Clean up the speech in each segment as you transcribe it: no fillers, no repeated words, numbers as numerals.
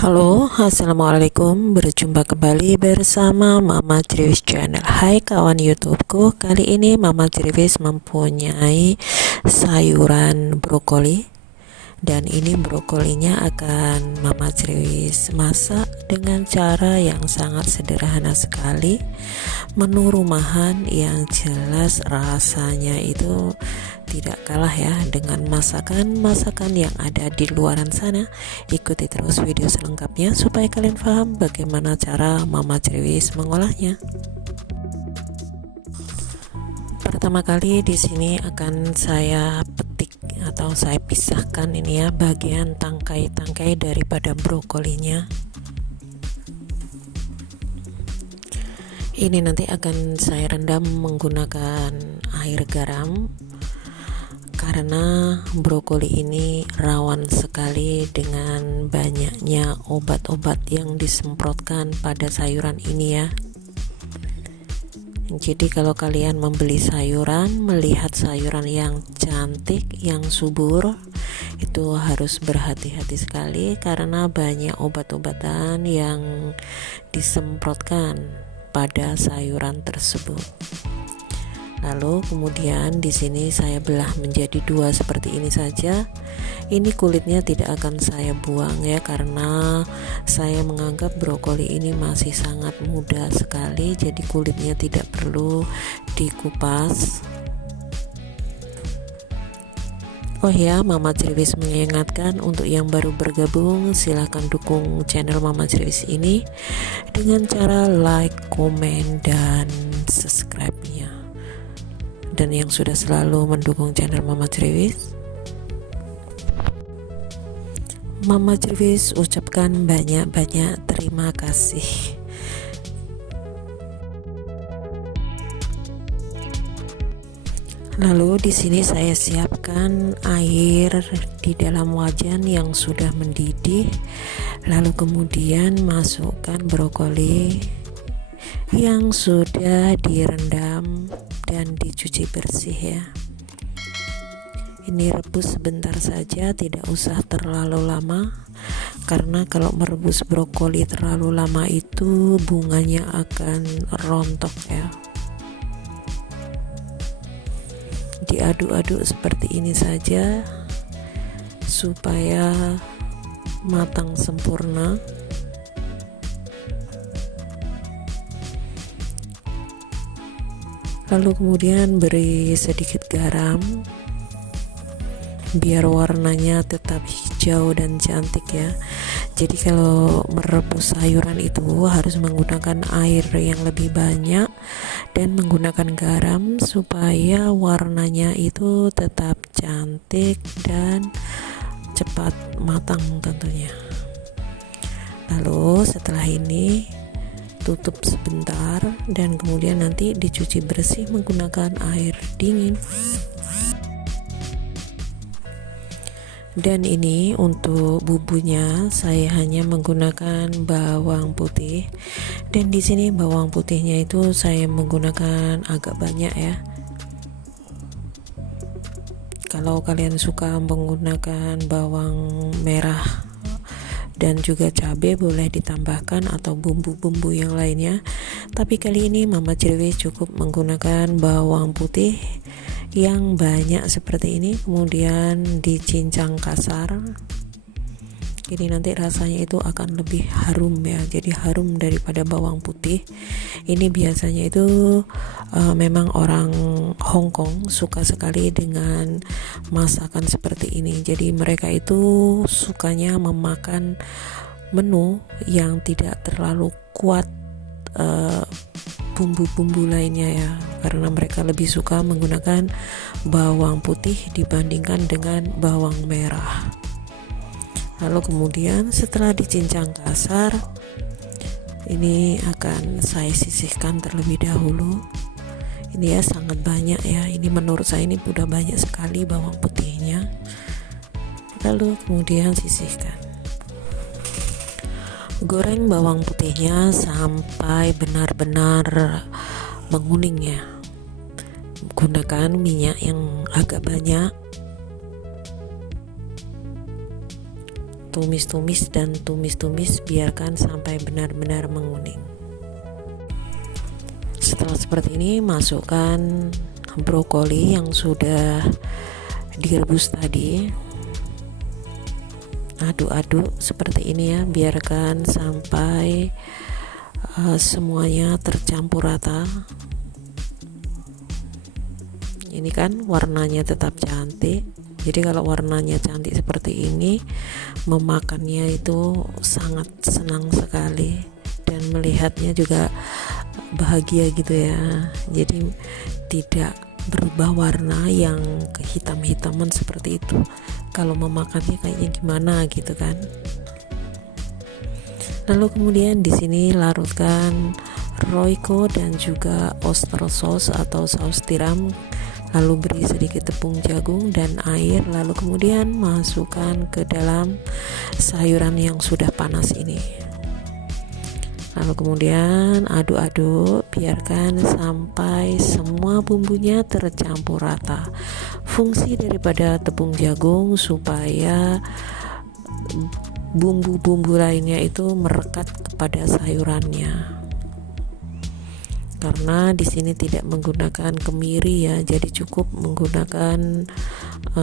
Halo, assalamualaikum. Berjumpa kembali bersama Mama Triwis Channel. Hai kawan YouTubeku. Kali ini Mama Triwis mempunyai sayuran brokoli, dan ini brokolinya akan Mama Triwis masak dengan cara yang sangat sederhana sekali. Menu rumahan yang jelas rasanya itu tidak kalah ya dengan masakan-masakan yang ada di luaran sana. Ikuti terus video selengkapnya supaya kalian paham bagaimana cara Mama Triwis mengolahnya. Pertama kali di sini akan saya petik atau saya pisahkan ini ya bagian tangkai-tangkai daripada brokolinya. Ini nanti akan saya rendam menggunakan air garam karena brokoli ini rawan sekali dengan banyaknya obat-obat yang disemprotkan pada sayuran ini ya. Jadi kalau kalian membeli sayuran, melihat sayuran yang cantik, yang subur, itu harus berhati-hati sekali karena banyak obat-obatan yang disemprotkan pada sayuran tersebut. Lalu kemudian di sini saya belah menjadi dua seperti ini saja. Ini kulitnya tidak akan saya buang ya, karena saya menganggap brokoli ini masih sangat muda sekali, jadi kulitnya tidak perlu dikupas. Oh ya, Mama Triwis mengingatkan untuk yang baru bergabung, silahkan dukung channel Mama Triwis ini dengan cara like, komen, dan subscribe-nya. Dan yang sudah selalu mendukung channel Mama Triwis, Mama Triwis ucapkan banyak-banyak terima kasih. Lalu di sini saya siapkan air di dalam wajan yang sudah mendidih. Lalu kemudian masukkan brokoli yang sudah direndam dan dicuci bersih ya. Ini rebus sebentar saja, tidak usah terlalu lama, karena kalau merebus brokoli terlalu lama itu bunganya akan rontok ya. Diaduk-aduk seperti ini saja supaya matang sempurna. Lalu kemudian beri sedikit garam biar warnanya tetap hijau dan cantik ya. Jadi kalau merebus sayuran itu harus menggunakan air yang lebih banyak dan menggunakan garam supaya warnanya itu tetap cantik dan cepat matang tentunya. Lalu setelah ini tutup sebentar dan kemudian nanti dicuci bersih menggunakan air dingin. Dan ini untuk bumbunya saya hanya menggunakan bawang putih, dan di sini bawang putihnya itu saya menggunakan agak banyak ya. Kalau kalian suka menggunakan bawang merah dan juga cabai boleh ditambahkan atau bumbu-bumbu yang lainnya, tapi kali ini Mama Triwis cukup menggunakan bawang putih yang banyak seperti ini, kemudian dicincang kasar. Jadi nanti rasanya itu akan lebih harum ya, jadi harum daripada bawang putih. Ini biasanya itu memang orang Hong Kong suka sekali dengan masakan seperti ini. Jadi mereka itu sukanya memakan menu yang tidak terlalu kuat bumbu-bumbu lainnya ya, karena mereka lebih suka menggunakan bawang putih dibandingkan dengan bawang merah. Lalu kemudian setelah dicincang kasar, ini akan saya sisihkan terlebih dahulu. Ini ya sangat banyak ya, ini menurut saya ini sudah banyak sekali bawang putihnya. Lalu kemudian sisihkan. Goreng bawang putihnya sampai benar-benar menguning ya. Gunakan minyak yang agak banyak. tumis-tumis dan tumis-tumis, biarkan sampai benar-benar menguning. Setelah seperti ini, masukkan brokoli yang sudah direbus tadi. Aduk-aduk seperti ini ya, biarkan sampai semuanya tercampur rata. Ini kan warnanya tetap cantik. Jadi kalau warnanya cantik seperti ini, memakannya itu sangat senang sekali dan melihatnya juga bahagia gitu ya. Jadi tidak berubah warna yang kehitam-hitaman seperti itu. Kalau memakannya kayaknya gimana gitu kan. Lalu kemudian di sini larutkan Royco dan juga oyster sauce atau saus tiram. Lalu beri sedikit tepung jagung dan air, lalu kemudian masukkan ke dalam sayuran yang sudah panas ini. Lalu kemudian aduk-aduk, biarkan sampai semua bumbunya tercampur rata. Fungsi daripada tepung jagung supaya bumbu-bumbu lainnya itu merekat kepada sayurannya. Karena di sini tidak menggunakan kemiri ya, jadi cukup menggunakan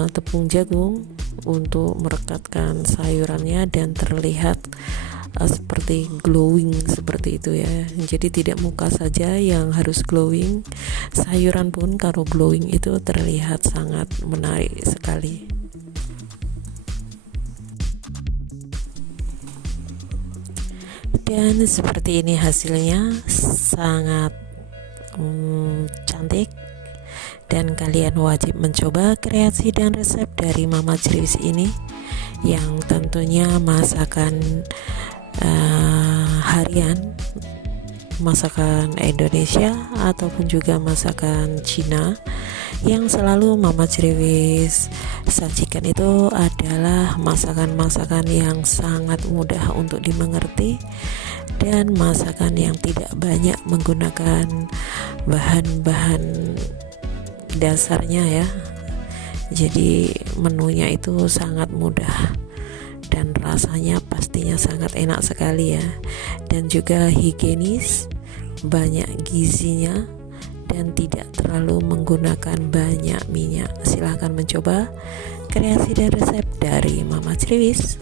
tepung jagung untuk merekatkan sayurannya dan terlihat seperti glowing seperti itu ya. Jadi tidak muka saja yang harus glowing, sayuran pun kalau glowing itu terlihat sangat menarik sekali. Dan seperti ini hasilnya, sangat cantik, dan kalian wajib mencoba kreasi dan resep dari Mama Crewis ini, yang tentunya masakan harian, masakan Indonesia ataupun juga masakan Cina. Yang selalu Mama Crewis sajikan itu adalah masakan-masakan yang sangat mudah untuk dimengerti dan masakan yang tidak banyak menggunakan bahan-bahan dasarnya ya. Jadi menunya itu sangat mudah dan rasanya pastinya sangat enak sekali ya, dan juga higienis, banyak gizinya, dan tidak terlalu menggunakan banyak minyak. Silahkan mencoba kreasi dan resep dari Mama Crewis.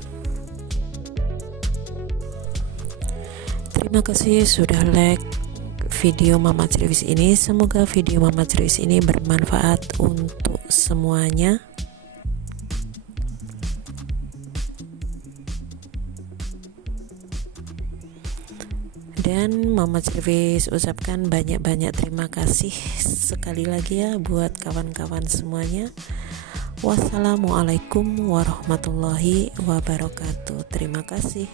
Terima kasih sudah like video Mama Crewis ini. Semoga video Mama Crewis ini bermanfaat untuk semuanya. Dan Mama Crewis ucapkan banyak-banyak terima kasih sekali lagi ya buat kawan-kawan semuanya. Wassalamualaikum warahmatullahi wabarakatuh. Terima kasih.